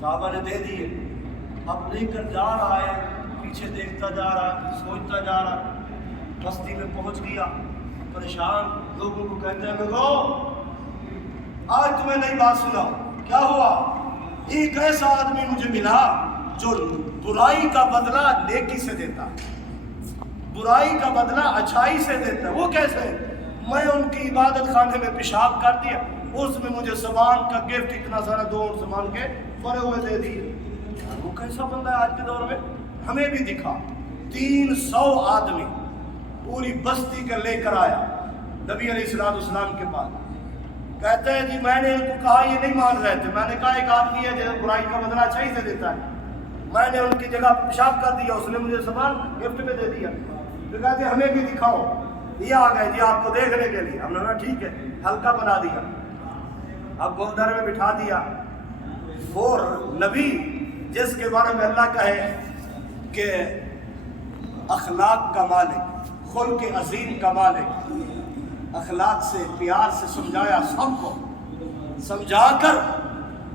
صحابہ نے دے دیے. اب لے کر جا رہا ہے, پیچھے دیکھتا جا رہا, سوچتا جا رہا. بستی میں پہنچ گیا, پریشان لوگوں کو کہتے ہیں لوگو آج تمہیں نئی بات سناؤ. کیا ہوا؟ ایک ایسا آدمی مجھے ملا جو برائی کا بدلہ نیکی سے دیتا, برائی کا بدلہ اچھائی سے دیتا ہے. وہ کیسے؟ میں ان کی عبادت خانے میں پیشاب کر دیا, اس میں مجھے سامان کا گفٹ اتنا سارا 2 سامان کے بڑے ہوئے دے دیے. وہ کیسا بندہ ہے آج کے دور میں؟ ہمیں بھی دکھا. 300 آدمی پوری بستی کے لے کر آیا نبی علیہ السلام کے پاس. کہتے ہیں جی میں نے ان کو کہا, یہ نہیں مان رہے تھے. میں نے کہا ایک آدمی ہے جو برائی کا بدلہ اچھائی سے دیتا ہے, میں نے ان کی جگہ پیشاب کر دیا, اس نے مجھے سامان گفٹ میں دے دیا. تو کہتے ہیں ہمیں بھی دکھاؤ. یہ آ گئے جی آپ کو دیکھنے کے لیے. ہم نے کہا ٹھیک ہے, ہلکا بنا دیا, اب گولڈر میں بٹھا دیا. وہ نبی جس کے بارے میں اللہ کہے کہ اخلاق کا مالک, خلق عظیم کا مالک, اخلاق سے پیار سے سمجھایا, سب کو سمجھا کر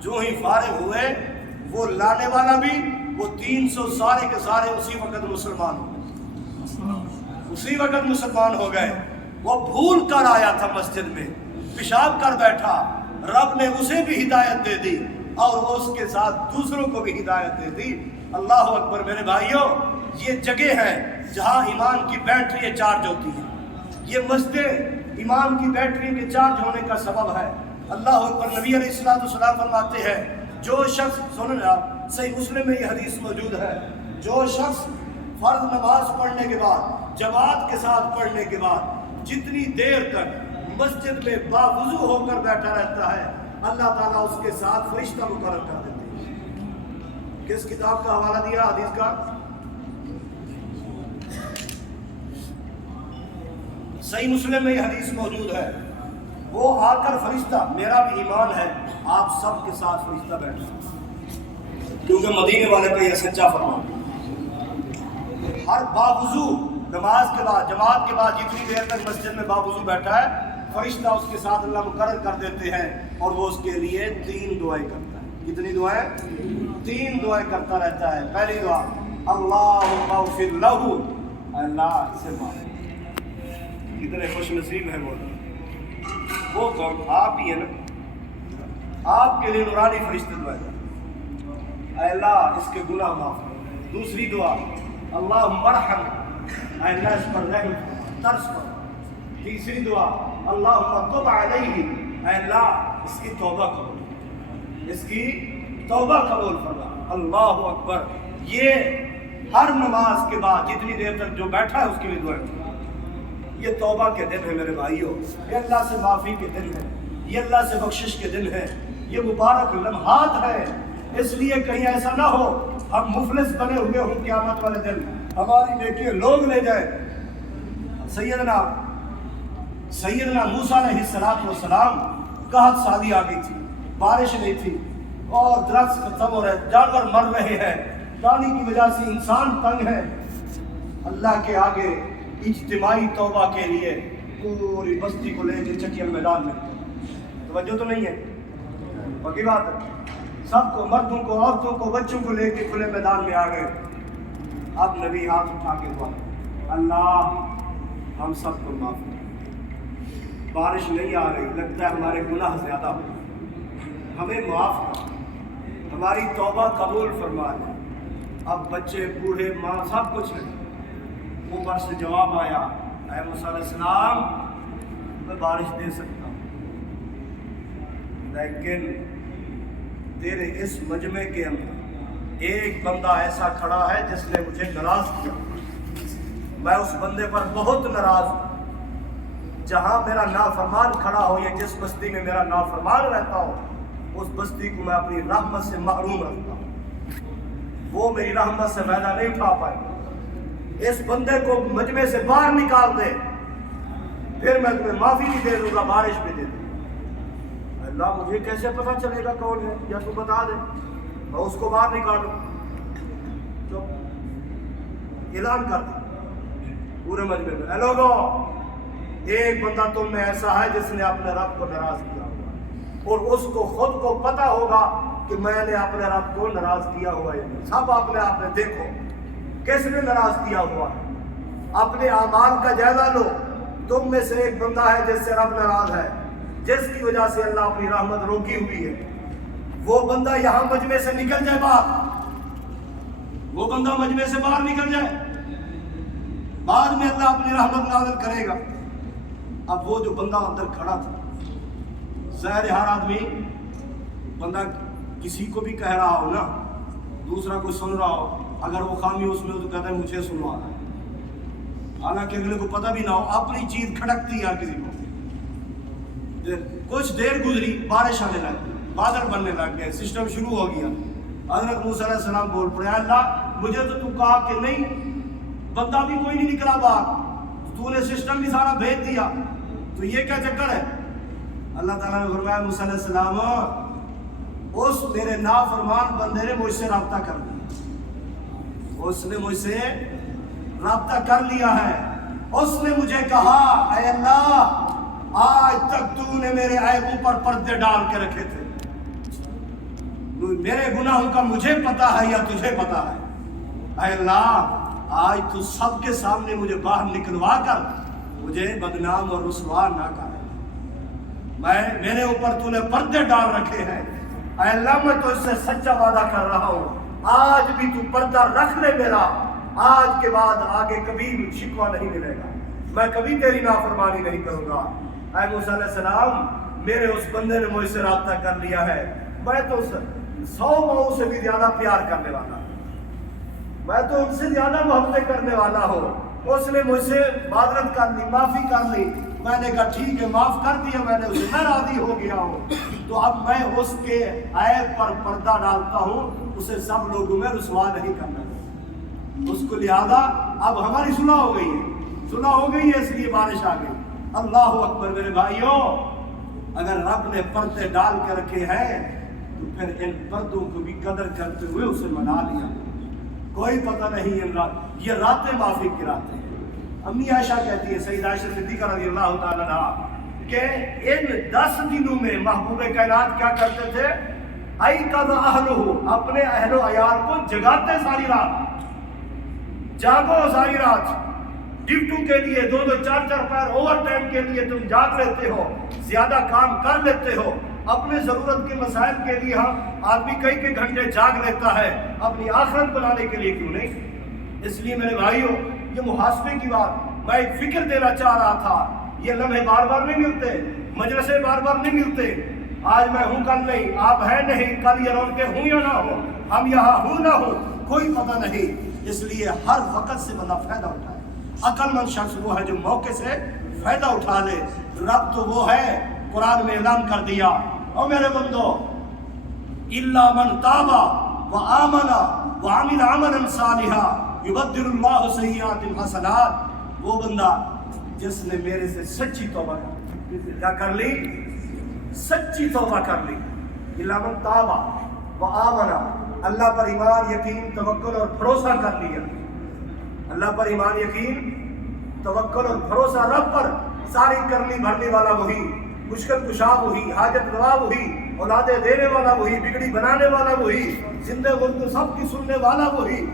جو ہی فارغ ہوئے, وہ لانے والا بھی, وہ 300 سارے کے سارے اسی وقت مسلمان ہو گئے, اسی وقت مسلمان ہو گئے. وہ بھول کر آیا تھا مسجد میں, پیشاب کر بیٹھا, رب نے اسے بھی ہدایت دے دی اور اس کے ساتھ دوسروں کو بھی ہدایت دے دی. اللہ اکبر. میرے بھائیوں, یہ جگہ ہے جہاں ایمان کی بیٹری چارج ہوتی ہے. یہ مسجد ایمان کی بیٹری کے چارج ہونے کا سبب ہے. اللہ اکبر. نبی علیہ السلام فرماتے ہیں جو شخص, سنیں آپ, صحیح مسلم میں یہ حدیث موجود ہے, جو شخص فرض نماز پڑھنے کے بعد, جماعت کے ساتھ پڑھنے کے بعد جتنی دیر تک مسجد میں باوضو ہو کر بیٹھا رہتا ہے, اللہ تعالیٰ اس کے ساتھ فرشتہ مقرر کر دیتے ہیں. کس کتاب کا حوالہ دیا حدیث کا؟ صحیح مسلم میں یہ حدیث موجود ہے. وہ آ کر فرشتہ, میرا بھی ایمان ہے آپ سب کے ساتھ فرشتہ بیٹھا, کیونکہ مدینے والے کا یہ سچا فرمان. ہر باوضو نماز کے بعد, جماعت کے بعد جتنی دیر تک مسجد میں باوضو بیٹھا ہے, فرشتہ اس کے ساتھ اللہ مقرر کر دیتے ہیں اور وہ اس کے لیے 3 دعائیں کرتا ہے. کتنی دعائیں؟ 3 دعائیں کرتا رہتا ہے. پہلی دعا اللہم اغفر لہ, اللہ سے معاف. کتنے خوش نصیب ہیں وہ کون؟ آپ ہی ہے نا. آپ کے لیے نورانی فرشتے دعائیں, اے اللہ اس کے گناہ معاف کر. دوسری دعا اللہم ارحم, اے اللہ اس پر رحم ترس پر. تیسری دعا اللہم تب علیہ, اے اللہ اس کی توبہ قبول, اس کی توبہ قبول فرما. اللہ اکبر. یہ ہر نماز کے بعد جتنی دیر تک جو بیٹھا ہے اس کے لیے دعائیں. یہ توبہ کے دن ہے میرے بھائیوں, یہ اللہ سے معافی کے دن ہے, یہ اللہ سے بخشش کے دن ہے, یہ مبارک لمحات ہے. اس لیے کہیں ایسا نہ ہو ہم مفلس بنے ہوئے ہوں قیامت والے دن, ہماری نیکیاں لوگ لے جائیں. سیدنا موسیٰ علیہ السلام قحط سالی آ گئی تھی, بارش نہیں تھی اور درخت ختم ہو رہے, جانور مر رہے ہیں, پانی کی وجہ سے انسان تنگ ہے. اللہ کے آگے اجتماعی توبہ کے لیے پوری بستی کو لے کے چکیا میدان میں. توجہ تو نہیں ہے؟ باقی بات ہے, سب کو, مردوں کو, عورتوں کو, بچوں کو لے کے کھلے میدان میں آ گئے. اب نبی ہاتھ اٹھا کے دعا, اللہ ہم سب کو معاف کر. بارش نہیں آ رہی, لگتا ہے ہمارے گناہ زیادہ ہو, ہمیں معاف کر, ہماری توبہ قبول فرما دے. اب بچے, بوڑھے, ماں, سب کچھ ہے. اوپر سے جواب آیا, اے موسیٰ علیہ السلام میں بارش دے سکتا ہوں, لیکن تیرے اس مجمع کے اندر ایک بندہ ایسا کھڑا ہے جس نے مجھے ناراض کیا. میں اس بندے پر بہت ناراض ہوں. جہاں میرا نافرمان کھڑا ہو, یا جس بستی میں میرا نافرمان رہتا ہو, اس بستی کو میں اپنی رحمت سے محروم رکھتا ہوں. وہ میری رحمت سے فائدہ نہیں اٹھا پائے. اس بندے کو مجمع سے باہر نکال دے, پھر میں تمہیں معافی بھی دے دوں گا, بارش بھی دے دوں گا. اللہ مجھے کیسے پتہ چلے گا کون ہے, یا تو بتا دے, میں اس کو باہر نکالوں. تو اعلان کر دیں پورے مجمع میں, اے لوگوں ایک بندہ تم میں ایسا ہے جس نے اپنے رب کو ناراض کیا ہوگا, اور اس کو خود کو پتہ ہوگا کہ کہ میں نے اپنے رب کو ناراض کیا ہوا ہے؟ سب اپنے آپ نے دیکھو کس نے ناراض کیا ہوا ہے، اپنے اعمال کا جائزہ لو۔ تم میں سے ایک بندہ ہے جس سے رب ناراض ہے، جس کی وجہ سے اللہ اپنی رحمت روکی ہوئی ہے، وہ بندہ یہاں مجمع سے نکل جائے باہر، وہ بندہ مجمع سے باہر نکل جائے، بعد میں اللہ اپنی رحمت نازل کرے گا۔ اب وہ جو بندہ اندر کھڑا تھا، ظاہر ہر آدمی بندہ کسی کو بھی کہہ رہا ہو نا، دوسرا کوئی سن رہا ہو، اگر وہ خامی اس میں تو کہتا ہے مجھے سنوا رہا ہے، حالانکہ اگلے کو پتہ بھی نہ ہو، اپنی چیز کھڑکتی ہے کسی کو۔ کچھ دیر گزری، بارش آنے لگ گئی، بادل بننے لگ گئے، سسٹم شروع ہو گیا۔ حضرت موسیٰ علیہ السلام بول پڑے، اللہ مجھے تو کہا کہ نہیں، بندہ بھی کوئی نہیں نکلا باہر، تو نے سسٹم بھی سارا بھیج دیا، تو یہ کیا چکر ہے؟ اللہ تعالیٰ نے فرمایا موسیٰ علیہ السلام اس میرے نافرمان بندے نے مجھ سے رابطہ کر لیا، اس نے مجھ سے رابطہ کر لیا ہے، اس نے مجھے کہا اے اللہ آج تک تو نے میرے عیبوں پر پردے ڈال کے رکھے تھے، میرے گناہوں کا مجھے پتا ہے یا تجھے پتا ہے، اے اللہ آج تو سب کے سامنے مجھے باہر نکلوا کر مجھے بدنام اور رسوا نہ کر، میرے اوپر تو نے پردے ڈال رکھے ہیں، اے اللہ میں تو اس سے سچا وعدہ کر رہا ہوں، آج بھی تو پردہ رکھ لے میرا، آج کے بعد آگے کبھی شکوہ نہیں ملے گا، میں کبھی تیری نافرمانی نہیں کروں گا۔ اے موسیٰ علیہ السلام میرے اس بندے نے مجھ سے رابطہ کر لیا ہے، میں تو 100 ماؤں سے بھی زیادہ پیار کرنے والا ہوں، میں تو ان سے زیادہ محبتیں کرنے والا ہوں، اس نے مجھ سے معذرت کر لی، معافی کر لی، میں نے کہا ٹھیک ہے معاف کر دیا میں نے اسے، میں راضی ہو گیا ہوں، تو اب میں اس کے عیب پر پردہ ڈالتا ہوں، اسے سب لوگوں میں رسوا نہیں کرنا، اس کو لہذا اب ہماری صلح ہو گئی ہے، صلح ہو گئی ہے اس لیے بارش آ گئی۔ اللہ اکبر میرے بھائیوں، اگر رب نے پردے ڈال کے رکھے ہیں تو پھر ان پردوں کو بھی قدر کرتے ہوئے اسے منا لیا، کوئی پتہ نہیں یہ راتیں معافی کی راتیں ہیں۔ امی عائشہ کہتی ہے، سیدہ عائشہ صدیقہ رضی اللہ تعالیٰ عنہا، کہ ان 10 دنوں میں محبوب کائنات کیا کرتے تھے؟ ایقظ اہلہ، اپنے اہل و عیال کو جگاتے ساری رات، جاگو ساری رات، ڈیوٹو کے لیے 2-2 4-4 پیر اوور ٹائم کے لیے تم جاگ لیتے ہو، زیادہ کام کر لیتے ہو، اپنے ضرورت کے مسائل کے لیے ہم آدمی کئی گھنٹے جاگ لیتا ہے، اپنی آخرت بنانے کے لیے کیوں نہیں؟ اس لیے میرے بھائیوں یہ محاسبے کی بات میں ایک فکر دینا چاہ رہا تھا، یہ لمحے بار بار نہیں ملتے، مجلسے بار بار نہیں ملتے، آج میں ہوں کل نہیں، آپ ہیں نہیں کل، یہ رون کے ہوں یا نہ ہوں، ہم یہاں ہوں نہ ہوں، کوئی پتہ نہیں، اس لیے ہر وقت سے بندہ فائدہ اٹھائے۔ عقل مند شخص وہ ہے جو موقع سے فائدہ اٹھا لے، رب تو وہ ہے قرآن میں اعلان کر دیا، او میرے بندو الا من تاب وآمن وعمل عملا صالحا یبدل اللہ سیئات حسنات، وہ بندہ جس نے میرے سے سچی توبہ کیا کر لی، سچی توبہ کر لی، الا من تاب وآمن، اللہ پر ایمان یقین توکل اور بھروسہ کر لیا، اللہ پر ایمان یقین توکل اور بھروسہ، رب پر ساری کرنی بھرنے والا وہی، مشکل کشا وہی، حاجت روا وہی، اولادیں دینے والا وہی، بگڑی بنانے والا وہی، زندہ مردہ سب کی سننے والا وہی،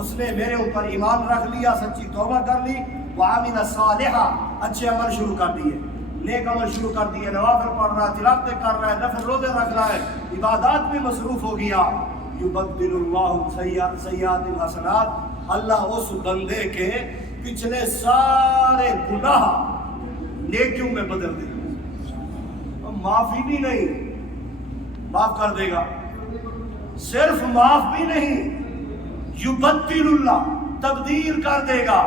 اس نے میرے اوپر ایمان رکھ لیا، سچی توبہ کر لی، وعمل صالحا، اچھے عمل شروع کر دیے، نیک عمل شروع کر دیے، نوافل پڑھ رہا ہے، تلاوتیں کر رہا ہے، نفل روزے رکھ رہا ہے، عبادات میں مصروف ہو گیا، یبدل اللہ سیئات حسنات، اللہ اس بندے کے پچھلے سارے گناہ نیکیوں میں بدل دے گا، معافی بھی نہیں، معاف کر دے گا، صرف معاف بھی نہیں، یبدل اللہ، تبدیل کر دے گا،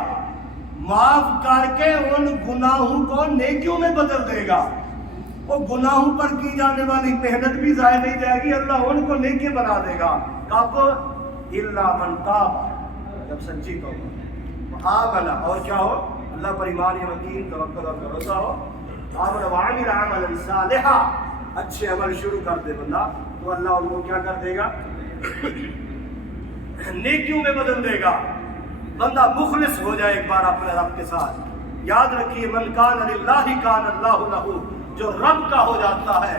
معاف کر کے ان گناہوں کو نیکیوں میں بدل دے گا، وہ گناہوں پر کی جانے والی محنت بھی ضائع نہیں جائے گی، اللہ ان کو نیکی بنا دے گا، کب؟ الا من تاب، جب سچی توبہ، آمن، اور کیا ہو؟ اللہ پر ایمان یقین توکل اور بھروسہ ہو، آمن وعمل عملا صالحا، اچھے عمل شروع کر دے بندہ، تو اللہ ان کو کیا کر دے گا؟ نیکیوں میں بدل دے گا، بندہ مخلص ہو جائے ایک بار اپنے رب کے ساتھ، یاد رکھیے من کان للہ کان اللہ لہ، جو رب کا ہو جاتا ہے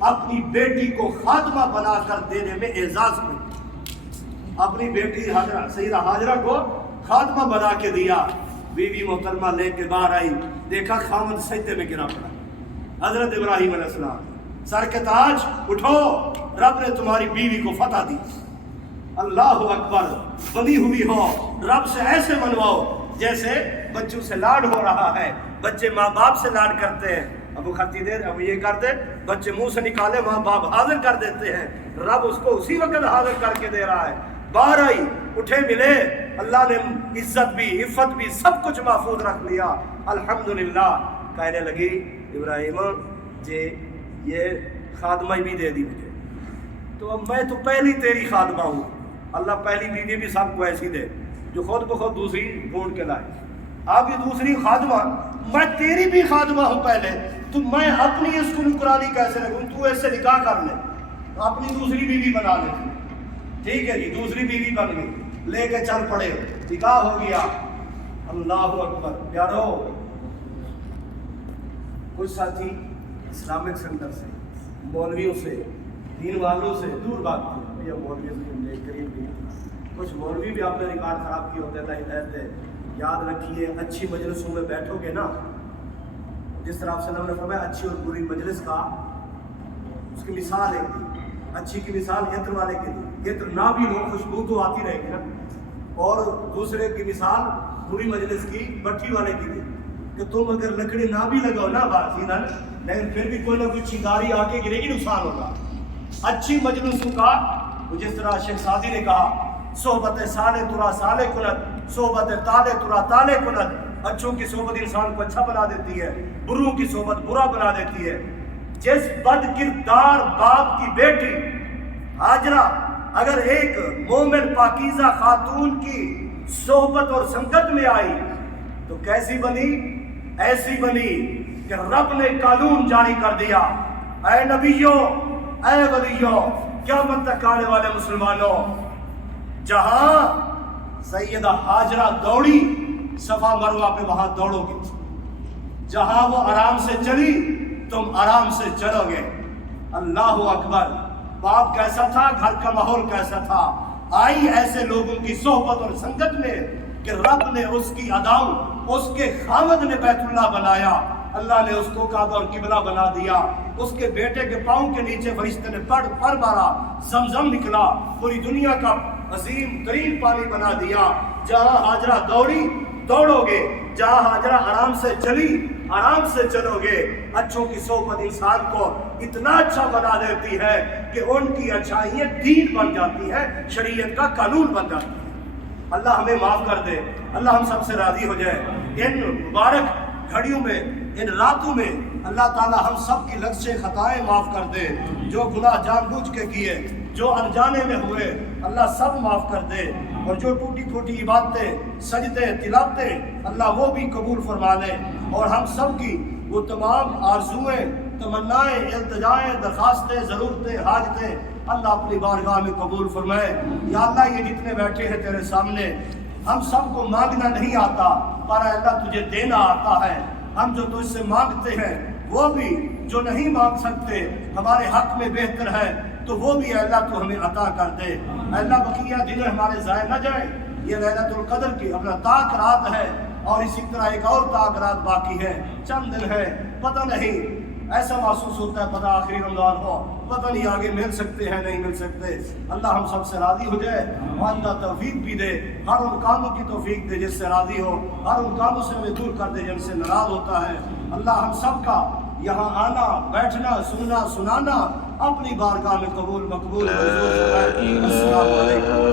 اپنی بیٹی کو خادمہ بنا کر دینے میں اعزاز میں، اپنی بیٹی سیدہ ہاجرہ کو خادمہ بنا کے دیا۔ بیوی محترمہ لے کے باہر آئی، دیکھا خامد سجدے میں گرا پڑا۔ حضرت ابراہیم علیہ السلام، سر کے تاج اٹھو، رب نے تمہاری بیوی کو فتح دی۔ اللہ اکبر، بنی ہوئی ہو، رب سے ایسے منواؤ جیسے بچوں سے لاڈ ہو رہا ہے۔ بچے ماں باپ سے لاڈ کرتے ہیں، ابو خرچی دے، اب یہ کر دے، بچے منہ سے نکالے ماں باپ حاضر کر دیتے ہیں، رب اس کو اسی وقت حاضر کر کے دے رہا ہے۔ باہر آئی، اٹھے ملے، اللہ نے عزت بھی عفت بھی سب کچھ محفوظ رکھ لیا۔ الحمدللہ کہنے لگی ابراہیم جی یہ خادمہ بھی دے دی مجھے، تو میں تو پہلی تیری خادمہ ہوں، اللہ پہلی بیوی بھی سب کو ایسی دے جو خود بخود دوسری ڈھونڈ کے لائے، اب یہ دوسری خادمہ، میں تیری بھی خادمہ ہوں پہلے، تو میں اپنی اس کو نکرانی کیسے رکھوں؟ تو اس سے نکاح کر لے، اپنی دوسری بیوی بنا لے۔ ٹھیک ہے جی، دوسری بیوی بن گئی، لے کے چل پڑے، نکاح ہو گیا۔ اللہ اکبر پیارو، کچھ ساتھی اسلامک سینٹر سے، مولویوں سے، دین والوں سے دور بات کی، مولوی سے قریب بھی، کچھ مولوی بھی آپ نے ریکارڈ خراب کی ہوتے ہیں ہدایت ہے۔ یاد رکھیے اچھی مجلسوں میں بیٹھو گے نا، جس طرح آپ صلی اللہ علیہ وسلم نے فرمایا اچھی اور بری مجلس کا اس کی مثال ہے، اچھی کی مثال عطر والے کے لیے، عطر نہ بھی ہو خوشبو تو آتی رہے گی نا، اور دوسرے کی مثال بری مجلس کی بٹھی والے کی لیے کہ تم اگر لکڑی نہ بھی لگاؤ نا بازی نا، لیکن پھر بھی کوئی نہ کوئی چنگاری آ کے گرے گی، نقصان ہوگا۔ اچھی مجلسوں کا جس طرح شیخ سعدی نے کہا، صحبت سالے ترا سالے کنت، صحبت تالے ترا تالے کنت، اچھوں کی صحبت انسان کو اچھا بنا دیتی ہے، بروں کی صحبت برا بنا دیتی ہے۔ جس بد کردار باپ کی بیٹی ہاجرہ اگر ایک مومن پاکیزہ خاتون کی صحبت اور سنگت میں آئی تو کیسی بنی؟ ایسی بنی کہ رب نے قانون جاری کر دیا، اے نبیوں، اے ولیوں، قیامت تک آنے والے مسلمانوں، جہاں سیدہ ہاجرہ دوڑی صفا مروہ پہ وہاں دوڑو گے، جہاں وہ آرام سے چلی تم آرام سے چلو گے۔ اللہ اکبر، باپ کیسا تھا، گھر کا ماحول کیسا تھا، آئی ایسے لوگوں کی صحبت اور سنگت میں کہ رب نے اس کی اداؤں، اس کے خامد نے بیت اللہ بنایا، اللہ نے اس کو کعبہ اور قبلہ بنا دیا، اس کے بیٹے کے پاؤں کے نیچے فرشتے نے پر مارا، زمزم نکلا، پوری دنیا کا عظیم ترین پانی بنا دیا۔ جہاں ہاجرہ دوڑی دوڑو گے، جہاں ہاجرہ آرام سے چلی آرام سے چلو گے۔ اچھوں کی صحبت انسان کو اتنا اچھا بنا دیتی ہے کہ ان کی اچھائیاں دین بن جاتی ہے، شریعت کا قانون بن جاتی ہے۔ اللہ ہمیں معاف کر دے، اللہ ہم سب سے راضی ہو جائے۔ ان مبارک گھڑیوں میں، ان راتوں میں اللہ تعالی ہم سب کی لغزشیں خطائیں معاف کر دے، جو گناہ جان بوجھ کے کیے، جو انجانے میں ہوئے، اللہ سب معاف کر دے، اور جو ٹوٹی پھوٹی عبادتیں، سجدے، تلاوتیں، اللہ وہ بھی قبول فرما لے، اور ہم سب کی وہ تمام آرزوئیں، تمنائیں، التجائیں، درخواستیں، ضرورتیں، حاجتیں اللہ اپنی بارگاہ میں قبول فرمائے۔ یا اللہ یہ جتنے بیٹھے ہیں تیرے سامنے، ہم سب کو مانگنا نہیں آتا، پر اللہ تجھے دینا آتا ہے۔ ہم جو تجھ سے مانگتے ہیں وہ بھی، جو نہیں مانگ سکتے ہمارے حق میں بہتر ہے تو وہ بھی اللہ تو ہمیں عطا کر دے۔ اللہ بقیہ دن ہمارے ضائع نہ جائیں۔ یہ لیلۃ القدر کی اپنا طاق رات ہے، اور اسی طرح ایک اور طاق رات باقی ہے، چند دن ہے، پتہ نہیں، ایسا محسوس ہوتا ہے پتہ آخری رمضان ہو، پتہ نہیں آگے مل سکتے ہیں نہیں مل سکتے۔ اللہ ہم سب سے راضی ہو جائے، اور اللہ توفیق بھی دے، ہر ان کاموں کی توفیق دے جس سے راضی ہو، ہر ان کاموں سے ہمیں دور کر دے جن سے ناراض ہوتا ہے۔ اللہ ہم سب کا یہاں آنا، بیٹھنا، سننا، سنانا اپنی بارگاہ میں قبول مقبول۔ السلام علیکم۔